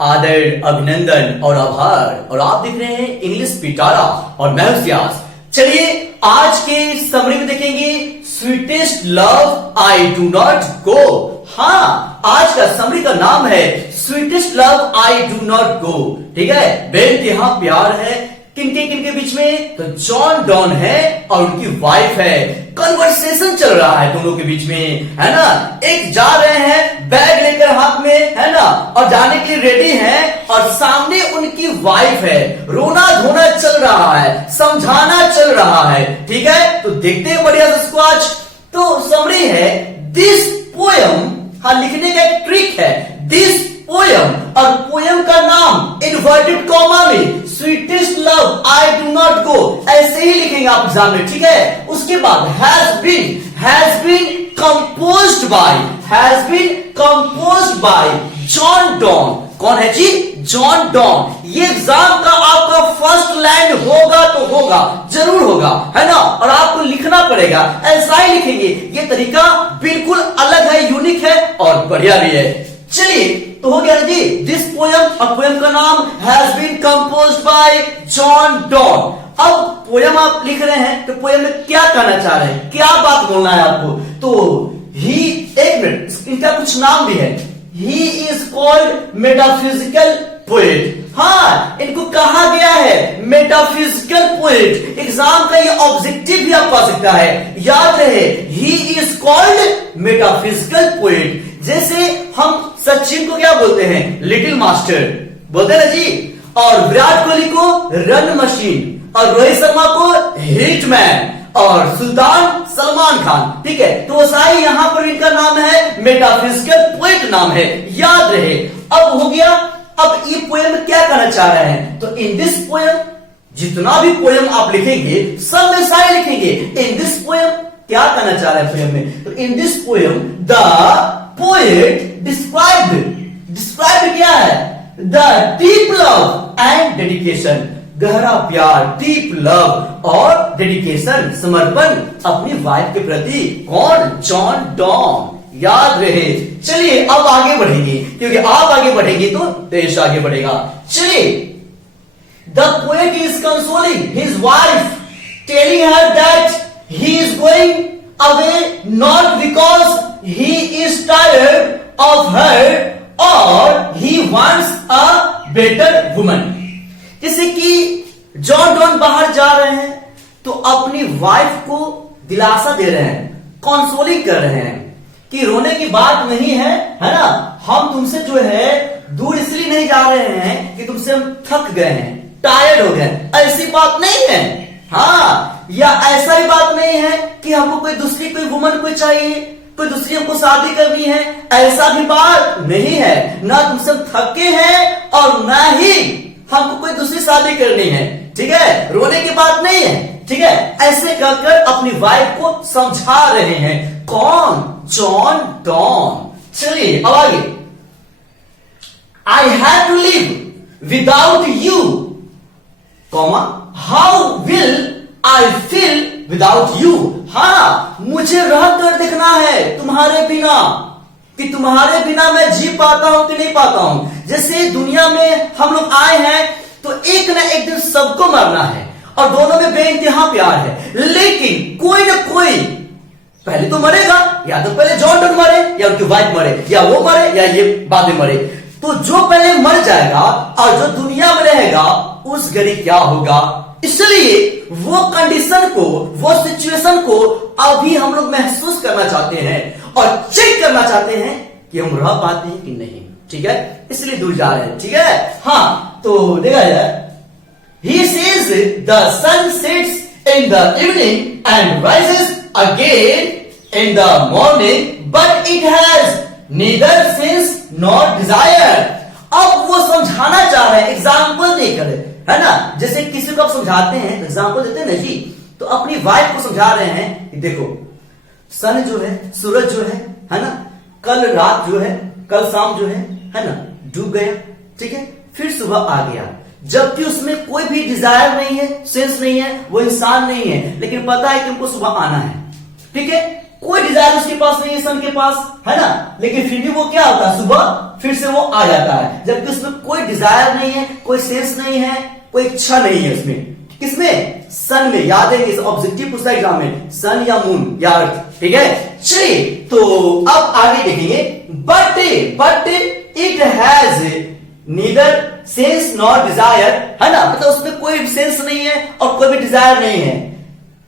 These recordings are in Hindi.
आदर, अभिनंदन और आभार। और आप देख रहे हैं इंग्लिश पिटारा और मैं हूं सियाज। चलिए आज के समरी में देखेंगे sweetest love I do not go. हाँ, आज का समरी का नाम है sweetest love I do not go. ठीक है, बेइंतहा प्यार है किनके किनके बीच में, तो जॉन डॉन है और उनकी वाइफ है। कन्वर्सेशन चल रहा है दोनों के बीच में, है ना। एक जा रहे हैं बैग लेकर हाथ में, है ना, और जाने के लिए रेडी हैं और सामने उनकी वाइफ है। रोना धोना चल रहा है, समझाना चल रहा है। ठीक है, तो देखते हैं बढ़िया से इसको आज। तो समरी है दिस पोयम। हाँ, लिखने का एक ट्रिक है, दिस पोयम, और पोयम का नाम इन्वर्टेड कॉमा में sweetest love I do not go, ऐसे ही लिखेंगे आप एग्जाम में। ठीक है, उसके बाद has been composed by John Donne. कौन है जी? John Donne. ये एग्जाम का आपका फर्स्ट लैंड होगा तो होगा, जरूर होगा, है ना। और आपको लिखना पड़ेगा, ऐसा ही लिखेंगे। ये तरीका बिल्कुल अलग है, यूनिक है और बढ़िया भी है। चलिए, तो हो गया जी दिस पोयम, और पोयम का नाम has been composed by John Donne. अब पोयम आप लिख रहे हैं तो पोयम में क्या कहना चाह रहे हैं, क्या बात बोलना है आपको। तो ही, एक मिनट, इनका कुछ नाम भी है। He is called metaphysical poet. हाँ, इनको कहा गया है मेटाफिजिकल पोएट। एग्जाम का ये ऑब्जेक्टिव भी आपको आ सकता है, याद रहे, he is called metaphysical poet. जैसे हम सचिन को क्या बोलते हैं? लिटिल मास्टर बोलते हैं ना जी। और विराट कोहली को रन मशीन, और रोहित शर्मा को हिटमैन, और सुल्तान सलमान खान। ठीक है, तो वैसा यहां पर इनका नाम है मेटाफिजिकल पोएट नाम है, याद रहे। अब हो गया, अब ये पोएम में क्या कहना चाह रहे हैं? तो इन दिस पोएम, जितना भी पोएम आप लिखेंगे सब में सारे लिखेंगे इन दिस पोएम। क्या कहना चाह रहे हैं पोएम में? तो in this poem the poet described क्या है? The deep love and dedication, गहरा प्यार, डीप लव और डेडिकेशन, समर्पण अपनी वाइफ के प्रति। कौन? जॉन डॉन, याद रहे। चलिए अब आगे बढ़ेंगे, क्योंकि आप आगे बढ़ेंगे तो देश आगे बढ़ेगा। चलिए, the poet is consoling his wife, telling her that he is going away not because he is tired of her or he wants a better woman। जैसे कि जॉन डॉन बाहर जा रहे हैं तो अपनी वाइफ को दिलासा दे रहे हैं, कंसोलिंग कर रहे हैं कि रोने की बात नहीं है, है ना। हम तुमसे जो है दूर इसलिए नहीं जा रहे हैं कि तुमसे हम थक गए हैं, टायर्ड हो गए, ऐसी बात नहीं है। हाँ, या ऐसा ही बात नहीं है कि हमको कोई दूसरी कोई वुमन कोई चाहिए, कोई दूसरी हमको शादी करनी है, ऐसा भी बात नहीं है। ना तुमसे थके हैं और ना ही हमको कोई दूसरी शादी करनी है। ठीक है, रोने की बात नहीं है। ठीक है, ऐसे कहकर अपनी वाइफ को समझा रहे हैं। कौन? John Donne. चलिए अब आगे। I have to live without you, comma, how will I feel without you. हाँ, मुझे रह कर देखना है तुम्हारे बिना, कि तुम्हारे बिना मैं जी पाता हूं कि नहीं पाता हूं। जैसे दुनिया में हम लोग आए हैं तो एक ना एक दिन सबको मरना है और दोनों में बेइंतहा प्यार है, लेकिन कोई ना कोई पहले तो मरेगा। या तो पहले जॉन डॉन मरे, या उनकी वाइफ मरे, या वो मरे, या ये बाद में मरे। तो जो पहले मर जाएगा और जो दुनिया में रहेगा उस घड़ी क्या होगा। इसलिए वो कंडीशन को, वो सिचुएशन को अभी हम लोग महसूस करना चाहते हैं और चेक करना चाहते हैं कि हम रह पाते हैं कि नहीं। ठीक है, इसलिए दूर जा रहे हैं। ठीक है, हाँ, तो देखा जाए, he says the sun sets in the evening and rises again in the morning, but it has neither sense nor desire। अब वो समझाना चाह रहे हैं, एग्जाम्पल देकर, है ना। जैसे किसी को आप समझाते हैं, एग्जाम्पल देते हैं ना जी, तो अपनी वाइफ को समझा रहे हैं कि देखो, सन जो है, सूरज जो है ना, कल रात जो है, कल शाम जो है ना, डूब गया। ठीक है, फिर सुबह आ गया, जबकि उसमें कोई भी डिजायर नहीं है, सेंस नहीं है, वो इंसान नहीं है, लेकिन पता है कि हमको सुबह आना है। ठीक है, कोई डिजायर उसके पास नहीं है सन के पास, है ना, लेकिन फिर भी वो क्या होता है, सुबह फिर से वो आ जाता है, जबकि उसमें कोई डिजायर नहीं है, कोई सेंस नहीं है, कोई इच्छा नहीं है उसमें। किसमें? सन में। याद है इस ऑब्जेक्टिव पूछता है एग्जाम में, सन या मून या अर्थ, ठीक है। चलिए तो अब आगे देखेंगे, but it has neither sense nor desire, है ना, मतलब उसमें कोई सेंस नहीं है और कोई भी डिजायर नहीं है।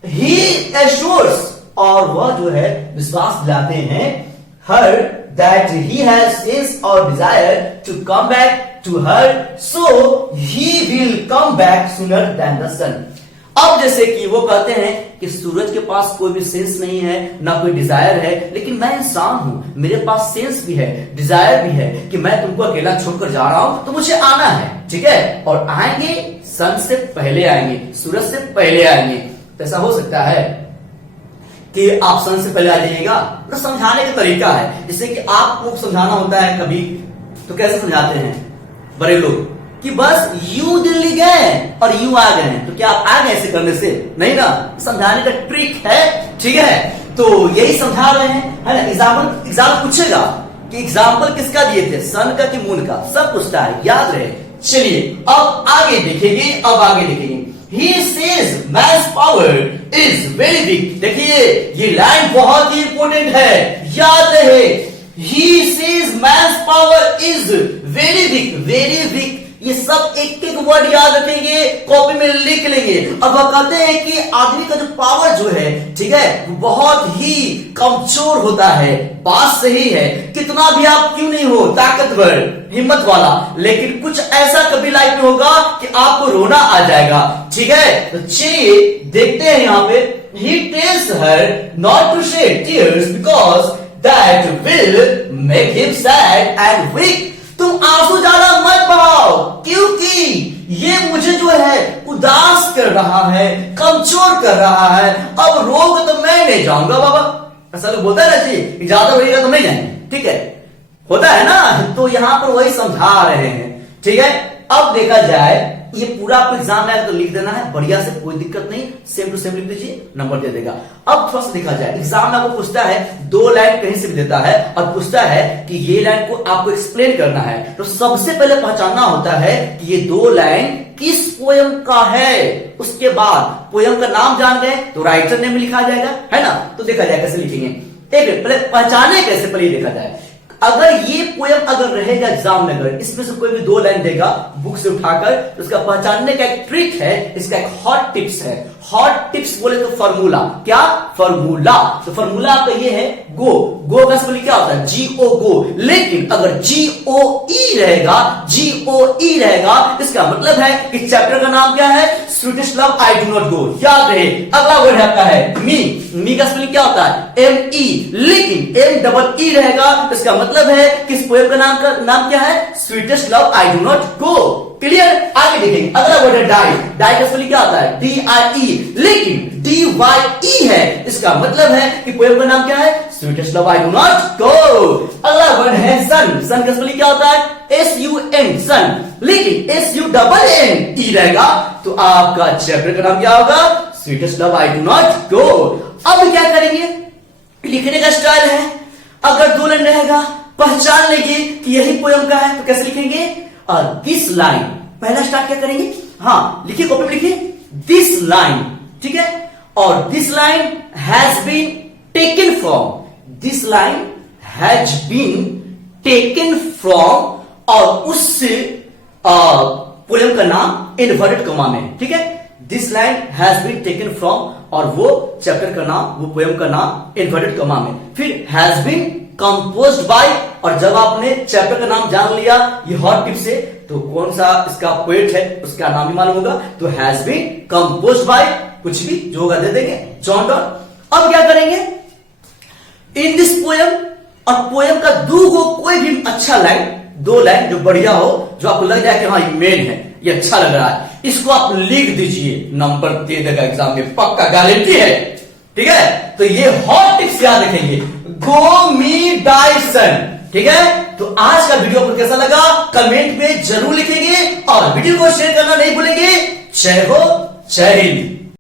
ही एश्योर्स, और वह जो है विश्वास दिलाते हैं, her that he has sense और desire to come back to her, so he will come back sooner than the sun. अब जैसे कि वो कहते हैं कि सूरज के पास कोई भी सेंस नहीं है, ना कोई डिजायर है, लेकिन मैं इंसान हूं, मेरे पास सेंस भी है, डिजायर भी है कि मैं तुमको अकेला छोड़कर जा रहा हूं, तो मुझे आना है, ठीक है, और आएंगे सन से पहले आएंगे, सूरज से पहले आएंगे। तो ऐसा हो सकता है कि आप सन से पहले आ जाइएगा, तो समझाने का तरीका है, जैसे कि आपको समझाना होता है कभी, तो कैसे समझाते हैं बड़े लोग कि बस यू दिल्ली गए और यू आ गए, तो क्या आप आ गए ऐसे करने से? नहीं ना, समझाने का ट्रिक है, ठीक है। तो यही समझा रहे हैं, है ना। एग्जाम्पल पूछेगा कि एग्जाम्पल किसका दिए थे, सन का कि मून का, सब पूछता है, याद रहे। चलिए अब आगे देखेंगे, He says man's power is very big। देखिए ये लाइन बहुत ही इंपॉर्टेंट है, याद रहे। He says man's power is very big, ये सब एक एक वर्ड याद रखेंगे, कॉपी में लिख लेंगे। अब वह कहते हैं कि आदमी का जो पावर जो है, ठीक है, बहुत ही कमजोर होता है। बात सही है, कितना भी आप क्यों नहीं हो ताकतवर, हिम्मत वाला, लेकिन कुछ ऐसा कभी लाइफ में होगा कि आपको रोना आ जाएगा, ठीक है। तो चलिए देखते हैं यहाँ पे, he tells her not to shed tears because that will make him sad and weak। तुम आंसू ज्यादा मत बहाओ, क्योंकि ये मुझे जो है उदास कर रहा है, कमजोर कर रहा है, अब रोग तो मैं नहीं जाऊंगा बाबा। ऐसा लोग बोलता है ना जी, ज्यादा बढ़ेगा तो नहीं जाएंगे, ठीक है, होता है ना। तो यहां पर वही समझा रहे हैं, ठीक है। अब देखा जाए, ये पूरा आपको एग्जाम में तो लिख देना है बढ़िया से, कोई दिक्कत नहीं, सेम टू सेम लिख दीजिए, नंबर दे देगा। अब थोड़ा सा देखा जाए, एग्जाम में आपको पूछता है, दो लाइन कहीं से भी देता है और पूछता है कि ये लाइन को आपको एक्सप्लेन करना है, तो सबसे पहले पहचानना होता है कि ये दो लाइन किस पोयम का है। उसके बाद पोयम का नाम जान गए तो राइटर नेम लिखा जाएगा, है ना। तो देखा जाए कैसे लिखेंगे, एक पहले पहचाने कैसे, पहले देखा जाए। अगर ये पोयम अगर रहेगा एग्जाम में, अगर इसमें से कोई भी दो लाइन देगा बुक से उठाकर, तो उसका पहचानने का एक ट्रिक है, इसका एक हॉट टिप्स है। हॉट टिप्स बोले तो फॉर्मूला, क्या फॉर्मूला, तो फॉर्मूला आपका ये है गो, गो का स्पेलिंग क्या होता है, GO गो, लेकिन अगर GOE रहेगा, इसका मतलब है कि चैप्टर का नाम क्या है, sweetest love I do not go, याद रहे। अगला वर्ड आपका है मी का स्पेलिंग क्या होता है, ME, लेकिन MEE रहेगा, इसका मतलब है कि इस पोएम का नाम क्या है, sweetest love I do not go. Clear, आगे देखेंगे। अगला वर्ड है डाई का स्पेलिंग क्या होता है, DIE, लेकिन DYE है, इसका मतलब है कि पोएम का नाम क्या है, sweetest love I do not go. अगला वर्ड है सन का स्पेलिंग क्या होता है, SUN, सन, लेकिन SUNNE रहेगा, तो आपका चैप्टर का नाम क्या होगा, sweetest love I do not go. अब क्या करेंगे, लिखने का स्टाइल है, अगर दो लाइन रहेगा पहचान लेंगे कि यही पोयम का है, तो कैसे लिखेंगे, दिस लाइन, पहला स्टार्ट क्या करेंगे, हाँ लिखिए, कॉपी में लिखिए, दिस लाइन, ठीक है, और this line has been taken from, this line has been taken from, और उस पोयम का नाम इनवर्टेड कॉमा में, ठीक है, this line has been taken from, और वो चैप्टर का नाम, वो पोयम का नाम इनवर्टेड कॉमा में, फिर हैज बीन कंपोज्ड बाय, और जब आपने चैप्टर का नाम जान लिया ये हॉट टिप से, तो कौन सा इसका पोएट है उसका नाम भी मालूम होगा, तो हैज बीन कंपोज्ड बाय, कुछ भी जो होगा दे देंगे, जॉन डॉन। अब क्या करेंगे, इन दिस पोयम, और पोयम का कोई भी अच्छा लाइन, दो लाइन जो बढ़िया हो, जो आपको लग जाए कि हाँ ये मेन है, ये अच्छा लग रहा है, इसको आप लिख दीजिए, नंबर दे देगा एग्जाम में, पक्का गारंटी है, ठीक है। तो ये हॉट टिप्स याद रखेंगे, गो मी डाई सन, ठीक है। तो आज का वीडियो आपको कैसा लगा कमेंट में जरूर लिखेंगे, और वीडियो को शेयर करना नहीं भूलेंगे। जय हो, जय हिंद।